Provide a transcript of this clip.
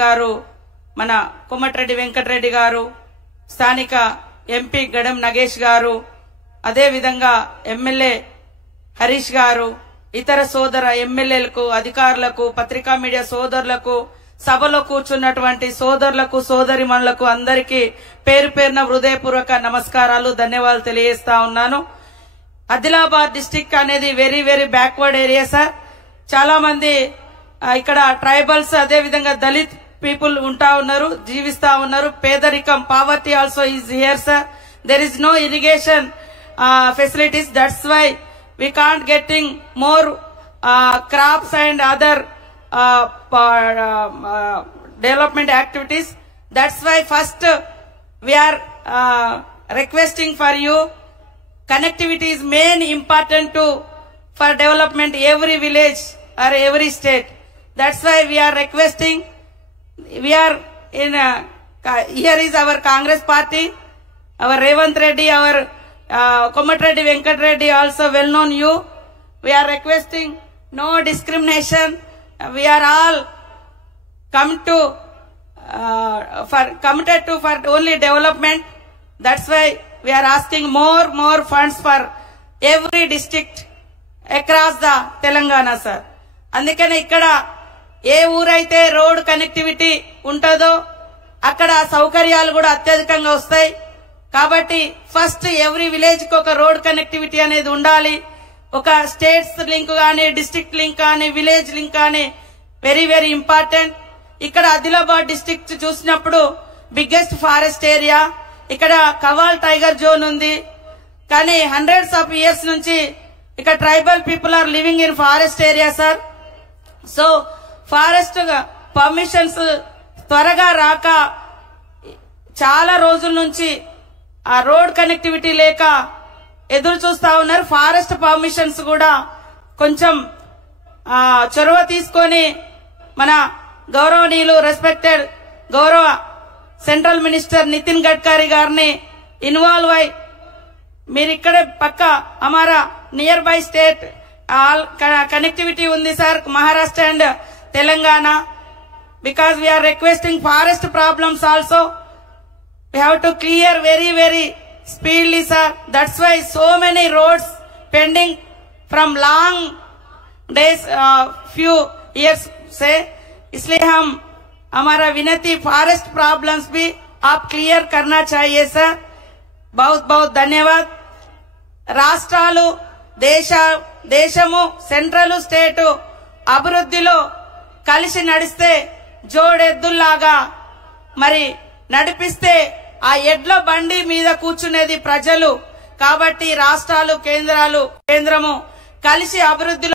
గారు, మన కోమటిరెడ్డి వెంకటరెడ్డి గారు, స్థానిక ఎంపీ గడం నగేష్ గారు, అదే విధంగా ఎమ్మెల్యే హరీష్ గారు, ఇతర సోదర ఎమ్మెల్యేలకు, అధికారులకు, పత్రికా మీడియా సోదరులకు, సభలో కూర్చున్నటువంటి సోదరులకు, సోదరిమణులకు అందరికీ పేరు పేరున హృదయపూర్వక నమస్కారాలు, ధన్యవాదాలు తెలియజేస్తా ఉన్నాను. ఆదిలాబాద్ డిస్టిక్ అనేది very very backward area sir. చాలా మంది ఇక్కడ ట్రైబల్స్, అదే విధంగా దళిత్ పీపుల్ ఉంటా ఉన్నారు, జీవిస్తా ఉన్నారు. పేదరికం, poverty also is here sir. There is no irrigation facilities. That's why we can't getting more crops and other development activities. That's why first we are requesting for you, connectivity is main important for development every village or every state. That's why we are requesting. We are in here is our Congress party, our Revanth Reddy, our Komatreddy Venkatreddy also well known you. We are requesting no discrimination. We are all committed to for only development. That's why we are asking more funds for every district across the Telangana sir. అందుకనే ఇక్కడ ఏ ఊరైతే road connectivity ఉంటుందో అక్కడ సౌకర్యాలు కూడా అత్యధికంగా వస్తాయి. కాబట్టి first every village కి ఒక రోడ్ కనెక్టివిటీ అనేది ఉండాలి. ఒక స్టేట్స్ లింక్ గానీ, డిస్ట్రిక్ట్ లింక్ కానీ, విలేజ్ లింక్ కానీ వెరీ వెరీ ఇంపార్టెంట్. ఇక్కడ ఆదిలాబాద్ డిస్ట్రిక్ట్ చూసినప్పుడు బిగ్గెస్ట్ ఫారెస్ట్ ఏరియా. ఇక్కడ కవాల్ టైగర్ జోన్ ఉంది. కానీ హండ్రెడ్స్ ఆఫ్ ఇయర్స్ నుంచి ఇక్కడ tribal people are living in forest area sir. So forest permissions త్వరగా రాక చాలా రోజుల నుంచి ఆ రోడ్ కనెక్టివిటీ లేక ఎదురు చూస్తా ఉన్నారు. ఫారెస్ట్ పర్మిషన్స్ కూడా కొంచెం చొరవ తీసుకొని మన గౌరవనీయులు రెస్పెక్టెడ్ గౌరవ సెంట్రల్ మినిస్టర్ నితిన్ గడ్కరీ గారిని ఇన్వాల్వ్ అయి మీరు ఇక్కడ పక్క హమారా నియర్ బై స్టేట్ కనెక్టివిటీ ఉంది sir, Maharashtra and Telangana. Because we are requesting forest problems also we have to clear very speedily sir. That's why so many roads pending from long days, few years से. इसलिए हम हमारा विनती फॉरेस्ट प्रॉब्लम्स भी आप clear करना चाहिए सर. बहुत धन्यवाद. రాష్ట్రాలు, దేశము, సెంట్రల్ స్టేట్ అభివృద్ధిలో కలిసి నడిస్తే జోడెద్దుల్లాగా మరి నడిపిస్తే ఆ ఎడ్ల బండి మీద కూర్చునేది ప్రజలు. కాబట్టి రాష్ట్రాలు, కేంద్రము కలిసి అభివృద్ధిలో